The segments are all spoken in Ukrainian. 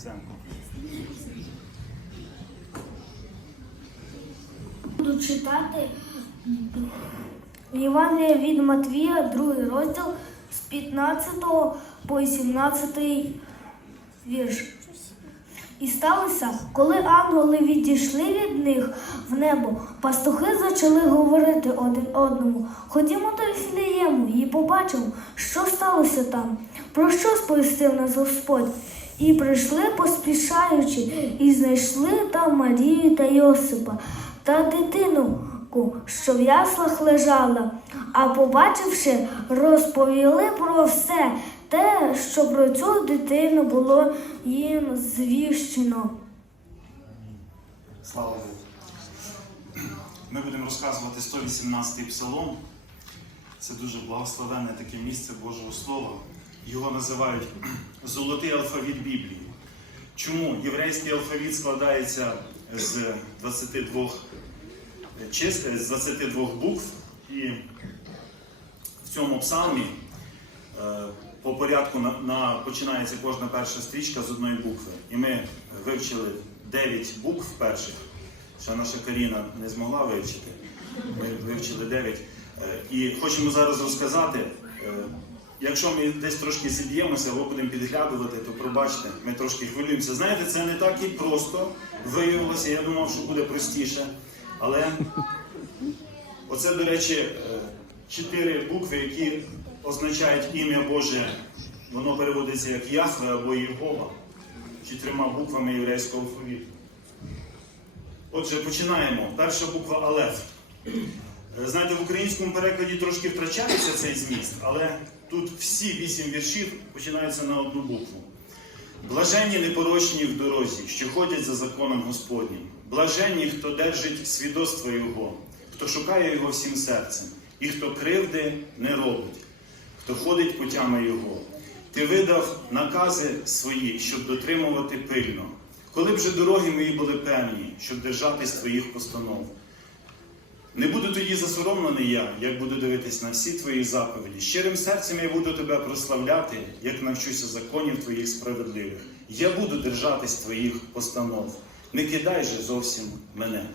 Гриценко. Буду читати Євангелія від Матвія, другий розділ з 15 по 17 вірш. І сталося, коли ангели відійшли від них в небо, пастухи почали говорити один одному. Ходімо до Віфлеєму і побачимо, що сталося там, про що сповістив нас Господь. І прийшли поспішаючи, і знайшли там Марію та Йосипа та дитину, що в яслах лежала, а побачивши, розповіли про все те, що про цю дитину було їм звіщено. Слава Богу. Ми будемо розказувати 118-й псалом. Це дуже благословенне таке місце Божого Слова. Його називають Золотий алфавіт Біблії. Чому єврейський алфавіт складається з 22 чис- з 22 букв, і в цьому псалмі е, по порядку на, на, починається кожна перша стрічка з одної букви. І ми вивчили 9 букв перших. Ще наша Каріна не змогла вивчити. Ми вивчили 9. Е, І хочемо зараз розказати. Якщо ми десь трошки зіб'ємося або будемо підглядувати, то пробачте, ми трошки хвилюємося. Знаєте, це не так і просто виявилося. Я думав, що буде простіше. Але оце, до речі, е, чотири букви, які означають ім'я Боже. Воно переводиться як Яхве або Єгова, чотирма буквами єврейського алфавіту. Отже, починаємо. Перша буква Алеф. Знаєте, в українському перекладі трошки втрачається цей зміст, але тут всі вісім віршів починаються на одну букву. Блаженні непорочні в дорозі, що ходять за законом Господнім. Блаженні, хто держить свідоцтво Його, хто шукає Його всім серцем, і хто кривди не робить, хто ходить путями Його. Ти видав накази свої, щоб дотримувати пильно. Коли б же дороги мої були певні, щоб держатись твоїх постанов. Не буду тоді засоромлений я, як буду дивитись на всі твої заповіді. Щирим серцем я буду тебе прославляти, як навчуся законів твоїх справедливих. Я буду держатись твоїх постанов. Не кидай же зовсім мене.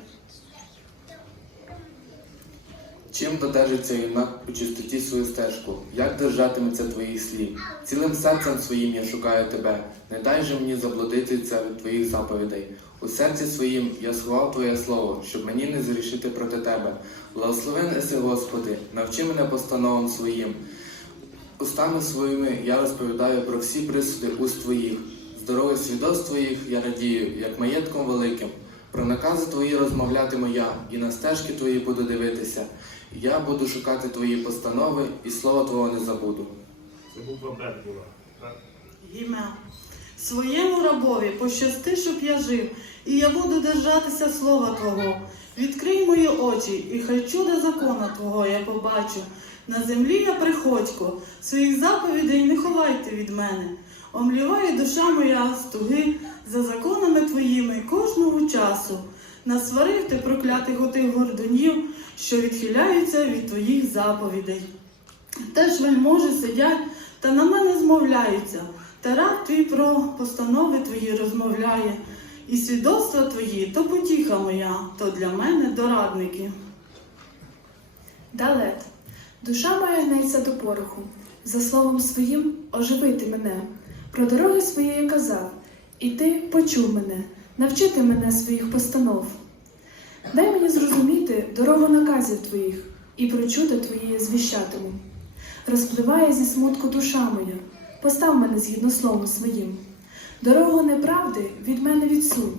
Чим додержиться юнак у чистоті свою стежку? Як держатиметься твоїх слів? Цілим серцем своїм я шукаю тебе. Не дай же мені заблудитися від твоїх заповідей. У серці своїм я сховав Твоє слово, щоб мені не зрішити проти тебе. Благословен еси, Господи, навчи мене постановам своїм. Устами своїми я розповідаю про всі присуди уст Твоїх. Здорових свідоцтв Твоїх я радію, як маєтком великим. Про накази Твої розмовлятиму я, і на стежки Твої буду дивитися. Я буду шукати Твої постанови, і слова Твого не забуду. Це буква Б була. Ім'я. Своєму рабові пощасти, щоб я жив, і я буду держатися слова Твого. Відкрий мої очі, і хай чудо закона Твого я побачу. На землі я приходько, своїх заповідей не ховайте від мене. Омліває душа моя стуги за кожного часу. Насварив ти проклятих отих гордунів, що відхиляються від Твоїх заповідей. Теж вельможі сидять та на мене змовляються, та раб твій про постанови твої розмовляє, і свідоцтва твої то потіха моя, то для мене дорадники. Далет. Душа моя гнеться до пороху. За словом своїм оживити мене. Про дороги свої я казав, і ти почув мене, навчити мене своїх постанов. Дай мені зрозуміти дорогу наказів твоїх, і про чудо твоє звіщатиму. Розпливає зі смутку душа моя, постав мене згідно словом своїм. Дорогу неправди від мене відсунь,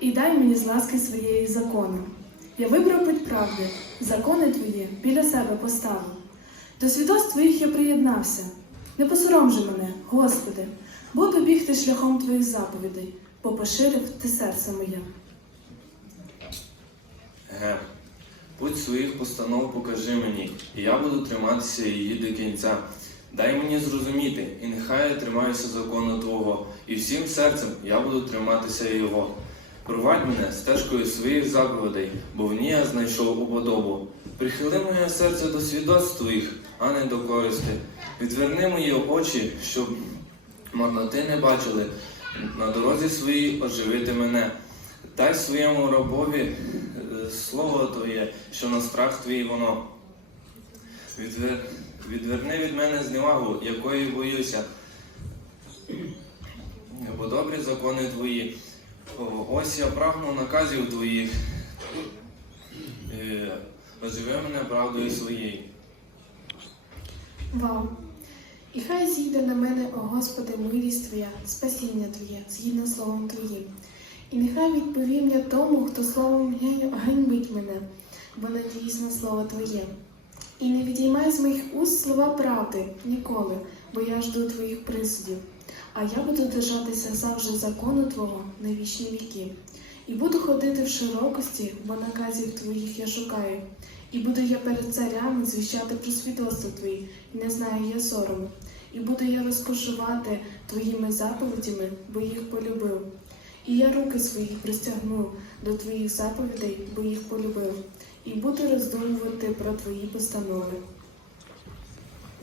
і дай мені з ласки своєї закону. Я вибрав путь правди, закони твої біля себе поставив. До свідоцтв твоїх я приєднався. Не посором же мене, Господи, буду бігти шляхом твоїх заповідей, бо поширив ти серце моє. Ге. Путь своїх постанов покажи мені, і я буду триматися її до кінця. Дай мені зрозуміти, і нехай я тримаюся закону Твого, і всім серцем я буду триматися Його. Провадь мене стежкою своїх заповідей, бо в ній я знайшов уподобу. Прихили моє серце до свідоцтв твоїх, а не до користі. Відверни мої очі, щоб марноти не бачили, На дорозі своїй оживити мене. Дай своєму рабові е, слово Твоє, що на страх Твій воно. Відвер... Відверни від мене зневагу, якої боюся. Бо добрі закони Твої. Ось я прагну наказів Твоїх. Е, Оживи мене правдою своєю. Вау! І хай зійде на мене, о Господи, милість Твоя, спасіння Твоє, згідно словом Твоїм. І нехай відповім я тому, хто словом га- ганьбить мене, бо надіюсь на слово Твоє. І не відіймай з моїх уст слова правди ніколи, бо я жду Твоїх присудів. А я буду держатися завжди закону Твого на вічні віки. І буду ходити в широкості, бо наказів Твоїх я шукаю. І буду я перед царями звіщати про свідоцтво Твої, і не знаю я сорому. І буду я розкошувати Твоїми заповідями, бо їх полюбив. І я руки свої пристягну до Твоїх заповідей, бо їх полюбив. І буду роздумувати про Твої постанови.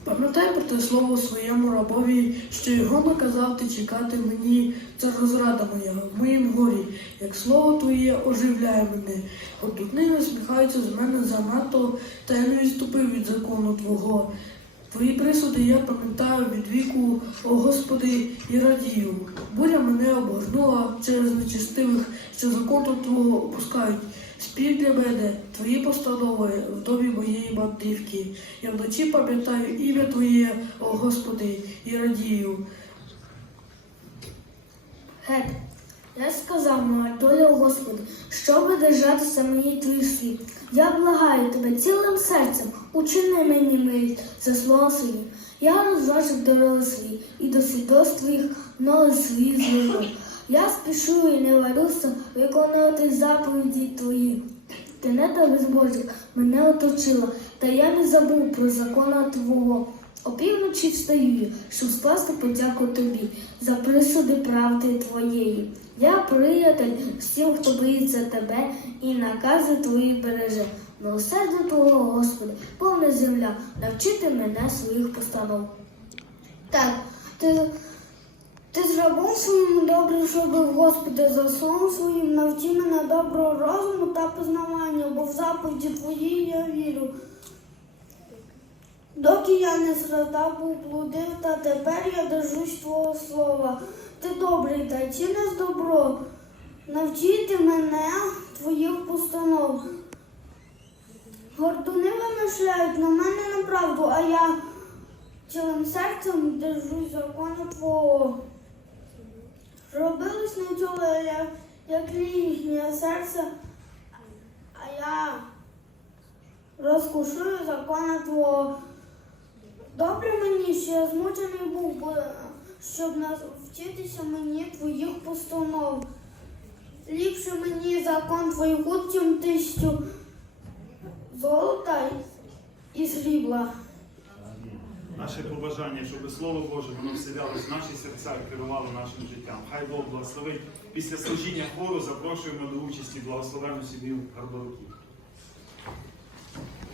Пам'ятай про те слово своєму рабові, що його наказав ти чекати мені, це розрада моя в моїм горі, як слово твоє оживляє мене. Тут насміхаються з мене занадто, та я не відступив від закону Твого. Твої присуди я пам'ятаю від віку, о Господи, і радію. Буря мене обгорнула через нечистивих, що закону Твого опускають. Спів для мене, твої постанови в домі моєї мандрівки. Я вночі пам'ятаю ім'я Твоє, о Господи, і радію. Гет, я сказав, моя доля, Господи, щоб держатися мені твоїх слів. Я благаю тебе цілим серцем, учини мені милість за слово своїм. Я розважив дороги свої і до свідоцтв твоїх ноги свої зливу. Я спішу і не варюся виконувати заповіді твої. Ти не та безбожник мене оточила, та я не забув про закона Твого. Опівночі встаю, щоб скласти подяку тобі за присуди правди твоєї. Я приятель всім, хто боїться тебе, і накази твої береже. Милосердя твого, Господи, повна земля, навчити мене своїх постанов. Так, ти, ти з рабом своїм добре зробив, Господи, за словом своїм навчи мене доброго розуму та познавання, бо в заповіді твої я вірю. Доки я не зрадав, був блудив, та тепер я держусь твого слова. Ти добрий та чиниш добро. Навчити мене твоїх постанов. Гордуни вимишляють на мене неправду, а я цілим серцем держусь закону твого. Робилось не чоло, як, як їхнє серце, а я розкушую закона твого. Добре мені, що я змучений був, бо щоб навчитися мені твоїх постанов. Ліпше мені закон твоїх чим тисячу золота і срібла. Наше побажання, щоб Слово Боже воно вселялось в наші серця і керувало нашим життям. Хай Бог благословить. Після служіння хору запрошуємо до участі благословенно сім'ю Гарбаруків.